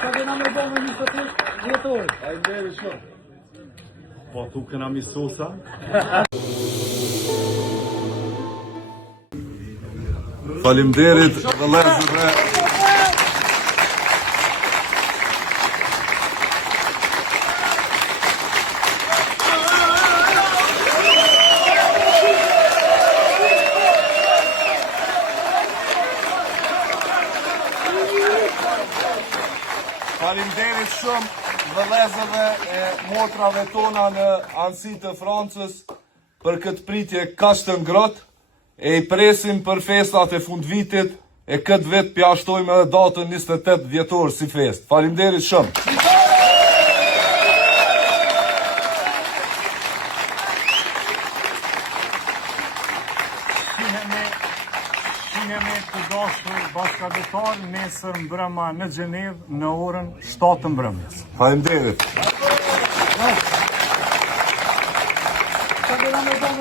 Sa kena me bo me 28 vjetor? Faleminderit shumë. Po tu kena misosa. Faleminderit vëllezërve. Faleminderit shumë vëllezërve e motrave tona në anësi të Francës për këtë pritje kaq të ngrohtë. E i presim për festat e fundvitit e këtë vit pjashtojmë edhe datën 28 dhjetor si fest. Faleminderit shumë. Shihemi të dashur bashkëdhetar nesër mbrëma në Gjenevë në orën 7 të mbrëmjes. Faleminderit. Sa kena me bo me